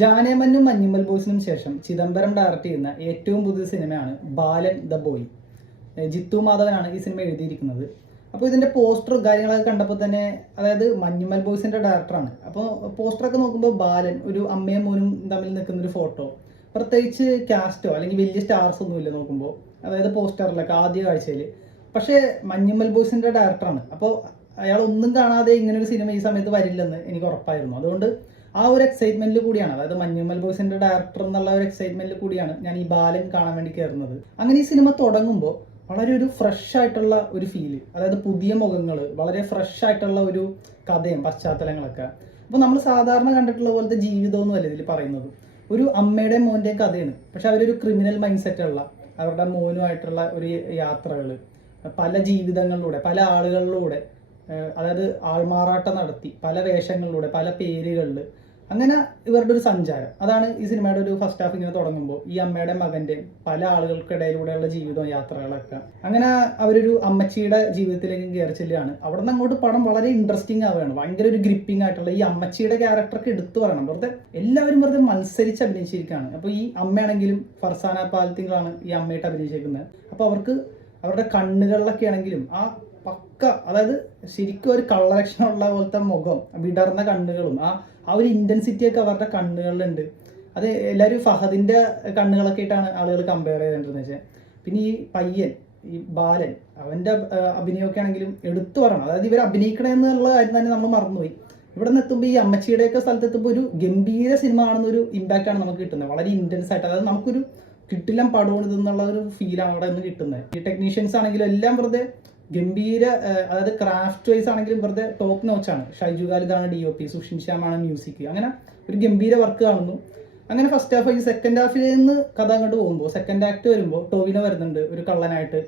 ജാനേമനും മഞ്ഞുമ്മൽ ബോയ്സിനും ശേഷം ചിദംബരം ഡയറക്റ്റ് ചെയ്യുന്ന ഏറ്റവും പുതിയ സിനിമയാണ് ബാലൻ ദ ബോയ്. ജിത്തു മാധവനാണ് ഈ സിനിമ എഴുതിയിരിക്കുന്നത്. അപ്പോൾ ഇതിൻ്റെ പോസ്റ്റർ കാര്യങ്ങളൊക്കെ കണ്ടപ്പോൾ തന്നെ, അതായത് മഞ്ഞുമ്മൽ ബോയ്സിൻ്റെ ഡയറക്ടറാണ്. അപ്പോൾ പോസ്റ്ററൊക്കെ നോക്കുമ്പോൾ ബാലൻ ഒരു അമ്മയും മോനും തമ്മിൽ നിൽക്കുന്നൊരു ഫോട്ടോ, പ്രത്യേകിച്ച് കാസ്റ്റോ അല്ലെങ്കിൽ വലിയ സ്റ്റാർസ് ഒന്നുമില്ല നോക്കുമ്പോൾ, അതായത് പോസ്റ്ററിലൊക്കെ ആദ്യ കാഴ്ചയിൽ. പക്ഷേ മഞ്ഞുമ്മൽ ബോയ്സിൻ്റെ ഡയറക്ടറാണ്. അപ്പോൾ അയാൾ ഒന്നും കാണാതെ ഇങ്ങനൊരു സിനിമ ഈ സമയത്ത് വരില്ലെന്ന് എനിക്ക് ഉറപ്പായിരുന്നു. അതുകൊണ്ട് ആ ഒരു എക്സൈറ്റ്മെന്റിൽ കൂടിയാണ്, അതായത് മഞ്ഞുമ്മൽ ബോയ്സിന്റെ ഡയറക്ടർ എന്നുള്ള ഒരു എക്സൈറ്റ്മെന്റിൽ കൂടിയാണ് ഞാൻ ഈ ബാലൻ കാണാൻ വേണ്ടി കയറുന്നത്. അങ്ങനെ ഈ സിനിമ തുടങ്ങുമ്പോൾ വളരെ ഒരു ഫ്രഷ് ആയിട്ടുള്ള ഒരു ഫീല്, അതായത് പുതിയ മുഖങ്ങൾ, വളരെ ഫ്രഷ് ആയിട്ടുള്ള ഒരു കഥയും പശ്ചാത്തലങ്ങളൊക്കെ. അപ്പോൾ നമ്മൾ സാധാരണ കണ്ടിട്ടുള്ള പോലത്തെ ജീവിതമൊന്നും അല്ല ഇതിൽ പറയുന്നത്. ഒരു അമ്മയുടെയും മോൻ്റെയും കഥയാണ്. പക്ഷെ അവരൊരു ക്രിമിനൽ മൈൻഡ് സെറ്റുള്ള അവരുടെ മോനുമായിട്ടുള്ള ഒരു യാത്രകൾ, പല ജീവിതങ്ങളിലൂടെ, പല ആളുകളിലൂടെ, അതായത് ആൾമാറാട്ടം നടത്തി പല വേഷങ്ങളിലൂടെ, പല പേരുകളിൽ, അങ്ങനെ ഇവരുടെ ഒരു സഞ്ചാരം. അതാണ് ഈ സിനിമയുടെ ഒരു ഫസ്റ്റ് ഹാഫ് ഇങ്ങനെ തുടങ്ങുമ്പോൾ ഈ അമ്മയുടെ മകൻ്റെ പല ആളുകൾക്കിടയിലൂടെയുള്ള ജീവിതവും യാത്രകളൊക്കെ. അങ്ങനെ അവരൊരു അമ്മച്ചിയുടെ ജീവിതത്തിലേക്ക് കയറി ചെല്ലുകയാണ്. അവിടെ നിന്ന് അങ്ങോട്ട് പടം വളരെ ഇൻട്രസ്റ്റിംഗ് ആവുകയാണ്. ഭയങ്കര ഒരു ഗ്രിപ്പിംഗ് ആയിട്ടുള്ള ഈ അമ്മച്ചിയുടെ ക്യാരക്ടർക്ക് എടുത്തു പറയണം. എല്ലാവരും വെറുതെ മത്സരിച്ച് അഭിനയിച്ചിരിക്കുകയാണ്. അപ്പോൾ ഈ അമ്മയാണെങ്കിലും ഫർസാന പാൽത്തിങ്കളാണ് ഈ അമ്മയായിട്ട് അഭിനയിച്ചിരിക്കുന്നത്. അപ്പോൾ അവർക്ക് അവരുടെ കണ്ണുകളിലൊക്കെ ആണെങ്കിലും ആ പക്ക, അതായത് ശരിക്കും ഒരു കള്ളലക്ഷണമുള്ള പോലത്തെ മുഖം, വിടർന്ന കണ്ണുകളും ആ ഒരു ഇൻറ്റൻസിറ്റി ഒക്കെ അവരുടെ കണ്ണുകളിലുണ്ട്. അത് എല്ലാവരും ഫഹദിൻ്റെ കണ്ണുകളൊക്കെ ആയിട്ടാണ് ആളുകൾ കമ്പയർ ചെയ്തിട്ടുണ്ടെന്ന് വെച്ചാൽ. പിന്നെ ഈ പയ്യൻ, ഈ ബാലൻ, അവൻ്റെ അഭിനയമൊക്കെ ആണെങ്കിലും എടുത്തു പറയണം. അതായത് ഇവർ അഭിനയിക്കണമെന്നുള്ള കാര്യം തന്നെ നമ്മൾ മറന്നുപോയി. ഇവിടെ നിന്ന് എത്തുമ്പോൾ ഈ അമ്മച്ചിയുടെയൊക്കെ സ്ഥലത്തെത്തുമ്പോൾ ഒരു ഗംഭീര സിനിമ കാണുന്നൊരു ഇമ്പാക്റ്റാണ് നമുക്ക് കിട്ടുന്നത്. വളരെ ഇൻറ്റൻസ് ആയിട്ട്, അതായത് നമുക്കൊരു കിട്ടില്ല പടമാണ് ഇതെന്നുള്ള ഒരു ഫീലാണ് അവിടെ നിന്ന് കിട്ടുന്നത്. ഈ ടെക്നീഷ്യൻസ് ആണെങ്കിലും എല്ലാം വെറുതെ ഗംഭീര, അതായത് ക്രാഫ്റ്റ് വൈസ് ആണെങ്കിലും വെറുതെ ടോപ്പ് നോച്ചാണ്. ഷൈജു ഖാലിദാണ് DOP, സുഷിൻ ശ്യാമാണ് മ്യൂസിക്. അങ്ങനെ ഒരു ഗംഭീര വർക്ക് കാണുന്നു. അങ്ങനെ ഫസ്റ്റ് ഹാഫ്. ഈ സെക്കൻഡ് ഹാഫിൽ നിന്ന് കഥ അങ്ങോട്ട് പോകുമ്പോൾ, സെക്കൻഡ് ആക്ട് വരുമ്പോൾ ടോവിനോ വരുന്നുണ്ട് ഒരു കള്ളനായിട്ട്.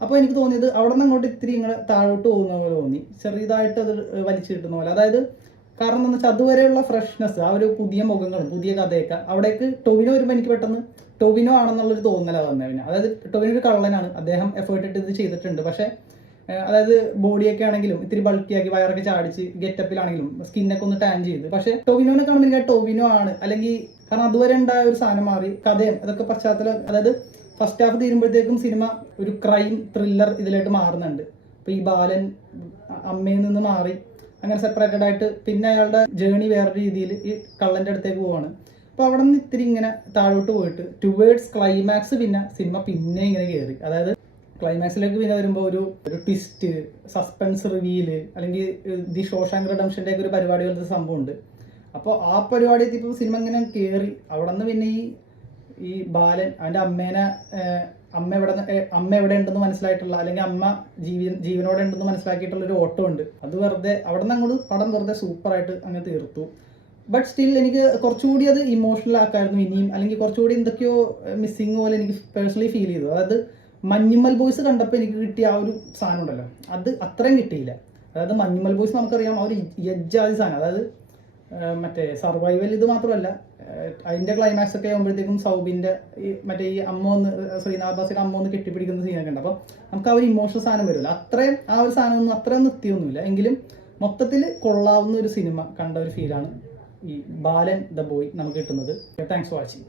അപ്പോൾ എനിക്ക് തോന്നിയത് അവിടെ നിന്ന് അങ്ങോട്ട് ഇത്തിരി ഇങ്ങനെ താഴോട്ട് പോകുന്ന പോലെ തോന്നി, ചെറിയതായിട്ട് അത് വലിച്ചു കിട്ടുന്ന പോലെ. അതായത് കാരണം എന്താണെന്ന് വെച്ചാൽ അതുവരെയുള്ള ഫ്രഷ്നെസ്, ആ ഒരു പുതിയ മുഖങ്ങളും പുതിയ കഥയൊക്കെ, അവിടേക്ക് ടോവിനോ വരുമ്പോൾ എനിക്ക് പെട്ടെന്ന് ടോവിനോ ആണെന്നുള്ളൊരു തോന്നലാണ് വന്നത്. പിന്നെ അതായത് ടോവിനോ ഒരു കള്ളനാണ്, അദ്ദേഹം എഫേർട്ട് ഇട്ട് ഇത് ചെയ്തിട്ടുണ്ട്. പക്ഷേ അതായത് ബോഡിയൊക്കെ ആണെങ്കിലും ഇത്തിരി ബൾക്കിയാക്കി, വയറൊക്കെ ചാടിച്ച്, ഗെറ്റപ്പിലാണെങ്കിലും സ്കിന്നൊക്കെ ഒന്ന് ടാൻ ചെയ്ത്. പക്ഷെ ടോവിനോനെ കാണുമ്പോൾ എനിക്ക് ടോവിനോ ആണ്, അല്ലെങ്കിൽ കാരണം അതുവരെ ഉണ്ടായ ഒരു സാധനം മാറി, കഥയും ഇതൊക്കെ പശ്ചാത്തലം. അതായത് ഫസ്റ്റ് ഹാഫ് തീരുമ്പോഴത്തേക്കും സിനിമ ഒരു ക്രൈം ത്രില്ലർ ഇതിലായിട്ട് മാറുന്നുണ്ട്. അപ്പോൾ ഈ ബാലൻ അമ്മയിൽ നിന്ന് മാറി അങ്ങനെ സെപ്പറേറ്റഡ് ആയിട്ട് പിന്നെ അയാളുടെ ജേണി വേറൊരു രീതിയിൽ ഈ കള്ളൻ്റെ അടുത്തേക്ക് പോവാണ്. അപ്പോൾ അവിടെ നിന്ന് ഇത്തിരി ഇങ്ങനെ താഴോട്ട് പോയിട്ട് ടുവേർഡ്സ് ക്ലൈമാക്സ് പിന്നെ സിനിമ പിന്നെ ഇങ്ങനെ കയറി. അതായത് ക്ലൈമാക്സിലേക്ക് പിന്നെ വരുമ്പോൾ ഒരു ട്വിസ്റ്റ്, സസ്പെൻസ് റിവീല്, അല്ലെങ്കിൽ ദി ഷോഷാങ്ക് റിഡംഷൻ്റെ ഒക്കെ ഒരു പരിപാടി പോലത്തെ സംഭവമുണ്ട്. അപ്പോൾ ആ പരിപാടി എത്തിയപ്പോൾ സിനിമ ഇങ്ങനെ കയറി. അവിടെ നിന്ന് പിന്നെ ഈ ബാലൻ അവൻ്റെ അമ്മ എവിടെ ഉണ്ടെന്ന് മനസ്സിലായിട്ടുള്ള, അല്ലെങ്കിൽ അമ്മ ജീവനോടെ ഉണ്ടെന്ന് മനസ്സിലാക്കിയിട്ടുള്ള ഒരു ഓട്ടം ഉണ്ട്. അത് വെറുതെ അവിടെ നിന്ന് അങ്ങോട്ട് പടം വെറുതെ സൂപ്പറായിട്ട് അങ്ങ് തീർത്തു. ബട്ട് സ്റ്റിൽ എനിക്ക് കുറച്ചുകൂടി അത് ഇമോഷണൽ ആക്കായിരുന്നു ഇനിയും, അല്ലെങ്കിൽ കുറച്ചുകൂടി എന്തൊക്കെയോ മിസ്സിങ് പോലെ എനിക്ക് പേഴ്സണലി ഫീൽ ചെയ്തു. അതായത് മഞ്ഞുമ്മൽ ബോയ്സ് കണ്ടപ്പോൾ എനിക്ക് കിട്ടിയ ആ ഒരു സാധനം ഉണ്ടല്ലോ, അത് അത്രയും കിട്ടിയില്ല. അതായത് മഞ്ഞുമ്മൽ ബോയ്സ് നമുക്കറിയാം ആ ഒരു യജ്ജാതി സാധനം, അതായത് മറ്റേ സർവൈവൽ. ഇത് മാത്രമല്ല, അതിൻ്റെ ക്ലൈമാക്സ് ഒക്കെ ആകുമ്പോഴത്തേക്കും സൗബിൻ്റെ മറ്റേ ഈ അമ്മ ഒന്ന്, ശ്രീനാഥ് ബാസിയുടെ അമ്മ ഒന്ന് കെട്ടിപ്പിടിക്കുന്ന സീനൊക്കെ ഉണ്ട്. അപ്പോൾ നമുക്ക് ആ ഒരു ഇമോഷണൽ സാധനം വരുമല്ലോ, അത്രയും ആ ഒരു സാധനമൊന്നും അത്രയും നിർത്തിയൊന്നുമില്ല. എങ്കിലും മൊത്തത്തിൽ കൊള്ളാവുന്ന ഒരു സിനിമ കണ്ട ഒരു ഫീലാണ് ഈ ബാലൻ ദ ബോയ് നമുക്ക് കിട്ടുന്നത്. Thanks for watching.